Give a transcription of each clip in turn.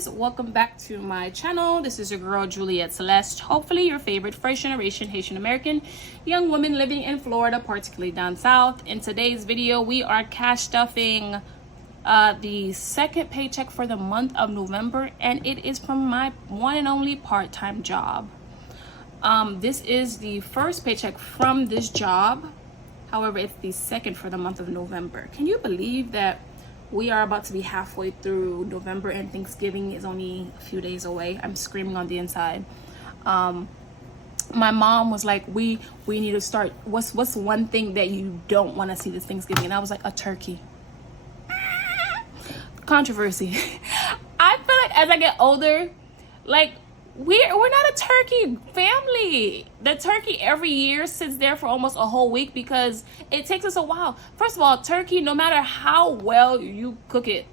guys, welcome back to my channel. This is your girl Juliet Celeste, hopefully your favorite first generation Haitian American young woman living in Florida, particularly down south. In today's video we are cash stuffing the second paycheck for the month of November, and it is from my one and only part-time job. This is the first paycheck from this job, however it's the second for the month of November. Can you believe that we are about to be halfway through November and Thanksgiving is only a few days away? I'm screaming on the inside. My mom was like, we need to start, what's one thing that you don't want to see this Thanksgiving? And I was like, a turkey. Controversy. I feel like as I get older, like we're not a turkey family. The turkey every year sits there for almost a whole week because it takes us a while. First of all, turkey, no matter how well you cook it,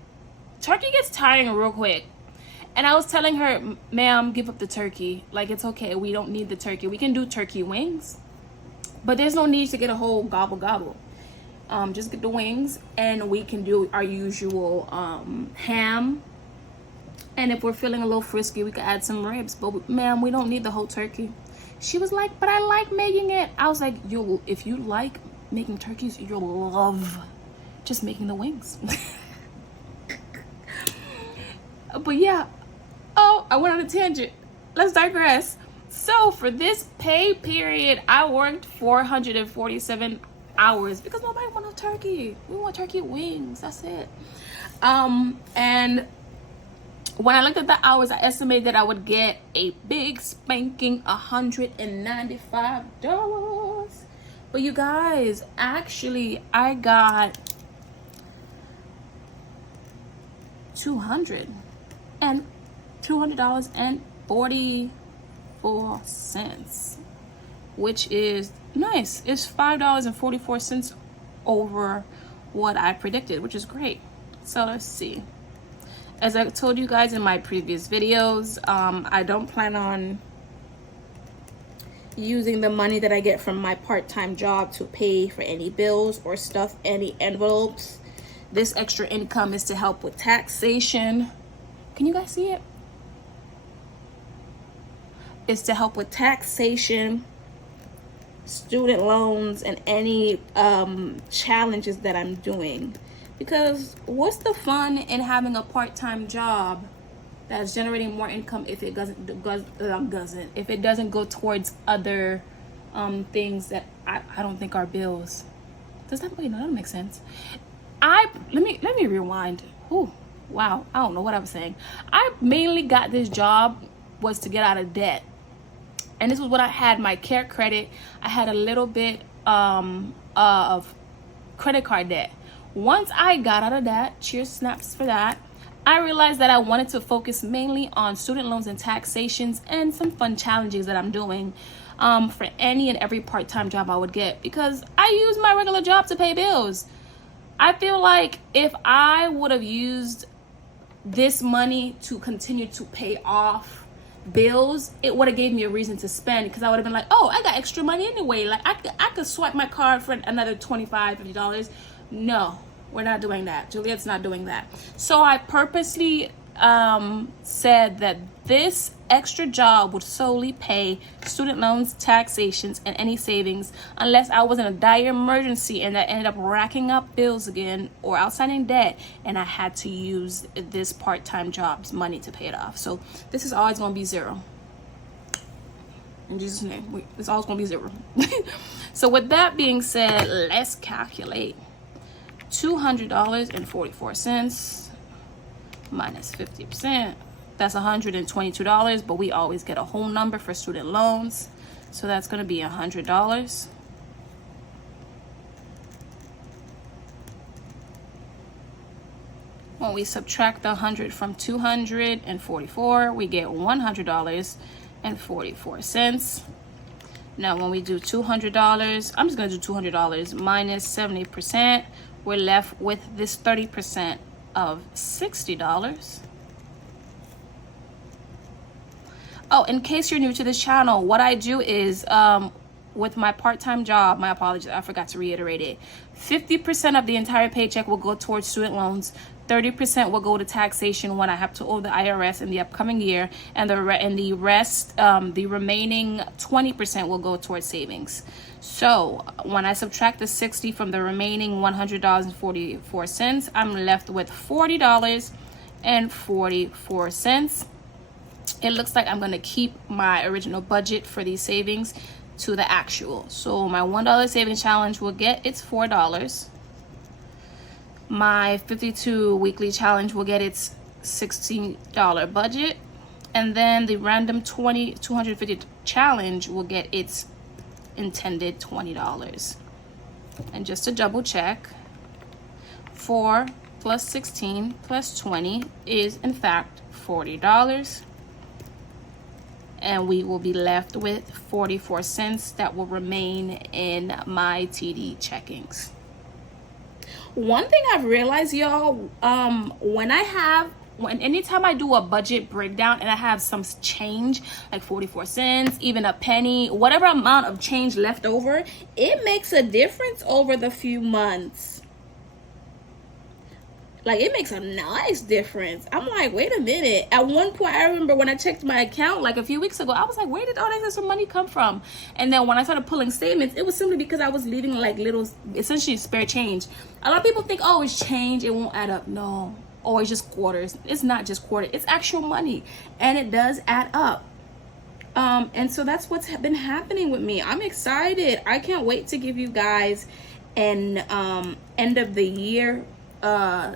turkey gets tiring real quick. And I was telling her, ma'am, give up the turkey. Like, it's okay. We don't need the turkey. We can do turkey wings, but there's no need to get a whole gobble. Just get the wings, and we can do our usual ham. And if we're feeling a little frisky, we could add some ribs. But ma'am, we don't need the whole turkey. She was like, but I like making it. I was like, if you like making turkeys, you'll love just making the wings. But yeah. Oh, I went on a tangent. Let's digress. So for this pay period, I worked 447 hours because nobody want no turkey. We want turkey wings. That's it. And when I looked at the hours, I estimated that I would get a big spanking $195. But you guys, actually, I got $200.44, which is nice. It's $5.44 over what I predicted, which is great. So let's see. As I told you guys in my previous videos, I don't plan on using the money that I get from my part-time job to pay for any bills or stuff any envelopes. This extra income is to help with taxation. Can you guys see it? It's to help with taxation, student loans, and any challenges that I'm doing. Because what's the fun in having a part-time job that's generating more income if it doesn't go towards other things that I don't think are bills? Does that wait? No, that don't make sense. Let me rewind. Ooh, wow, I don't know what I was saying. I mainly got this job was to get out of debt, and this was what I had: my care credit. I had a little bit of credit card debt. Once I got out of that, cheers snaps for that, I realized that I wanted to focus mainly on student loans and taxations and some fun challenges that I'm doing for any and every part-time job I would get, because I use my regular job to pay bills. I feel like if I would have used this money to continue to pay off bills, it would have gave me a reason to spend, because I would have been like, oh, I got extra money anyway. Like I could swipe my card for another $25, $50. No, we're not doing that. Juliet's not doing that. So I purposely said that this extra job would solely pay student loans, taxations, and any savings, unless I was in a dire emergency and that ended up racking up bills again or outstanding debt, and I had to use this part-time job's money to pay it off. So this is always going to be zero. In Jesus' name, it's always going to be zero. So with that being said, let's calculate. $200.44 minus 50%. That's $122, but we always get a whole number for student loans. So that's going to be $100. When we subtract the 100 from 244, we get $100.44. Now when we do $200, I'm just going to do $200 minus 70%. We're left with this 30% of $60. Oh, in case you're new to this channel, what I do is with my part-time job, my apologies, I forgot to reiterate it, 50% of the entire paycheck will go towards student loans, 30% will go to taxation when I have to owe the IRS in the upcoming year, and the rest, the remaining 20% will go towards savings. So when I subtract the 60 from the remaining $100.44, I'm left with $40.44. It looks like I'm gonna keep my original budget for these savings to the actual. So my $1 savings challenge will get its $4. My 52 weekly challenge will get its $16 budget, and then the random 250 challenge will get its intended $20. And just to double check, 4 plus 16 plus 20 is in fact $40, and we will be left with 44 cents that will remain in my TD checkings. One thing I've realized, y'all, anytime I do a budget breakdown and I have some change, like 44 cents, even a penny, whatever amount of change left over, it makes a difference over the few months. Like, it makes a nice difference. I'm like, wait a minute. At one point, I remember when I checked my account like a few weeks ago, I was like, where did all that extra money come from? And then when I started pulling statements, it was simply because I was leaving like little, essentially spare change. A lot of people think, oh, it's change, it won't add up. No, oh, it's just quarters. It's not just quarter, it's actual money, and it does add up. And so that's what's been happening with me. I'm excited. I can't wait to give you guys an end of the year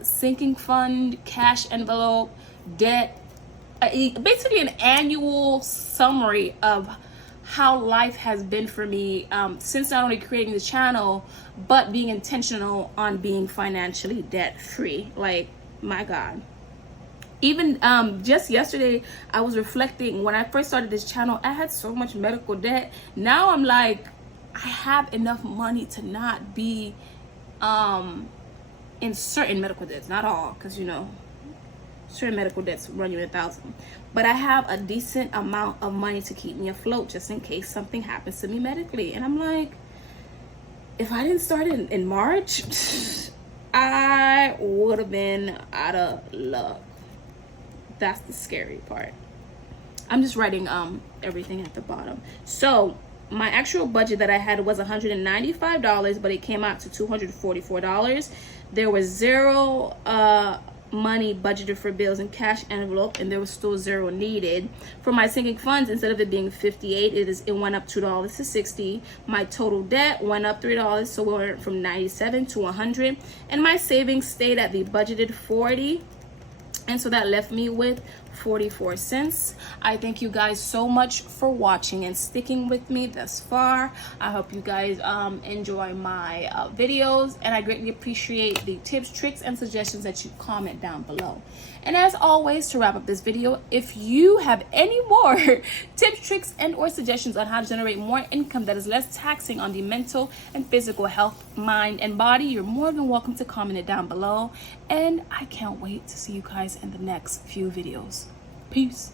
sinking fund, cash envelope, debt, basically an annual summary of how life has been for me since not only creating the channel, but being intentional on being financially debt free. Like, my God. Even just yesterday, I was reflecting, when I first started this channel, I had so much medical debt. Now I'm like, I have enough money to not be in certain medical debts, not all, because you know, certain medical debts run you 1,000. But I have a decent amount of money to keep me afloat just in case something happens to me medically. And I'm like, if I didn't start in March, I would have been out of luck. That's the scary part. I'm just writing everything at the bottom. So my actual budget that I had was $195, but it came out to $244. There was zero money budgeted for bills and cash envelope, and there was still zero needed. For my sinking funds, instead of it being 58, it went up $2 to 60. My total debt went up $3, so we went from 97 to 100, and my savings stayed at the budgeted 40, and so that left me with 44 cents. I thank you guys so much for watching and sticking with me thus far. I hope you guys enjoy my videos, and I greatly appreciate the tips, tricks, and suggestions that you comment down below. And as always, to wrap up this video, if you have any more tips, tricks, and or suggestions on how to generate more income that is less taxing on the mental and physical health, mind, and body, you're more than welcome to comment it down below. And I can't wait to see you guys in the next few videos. Peace.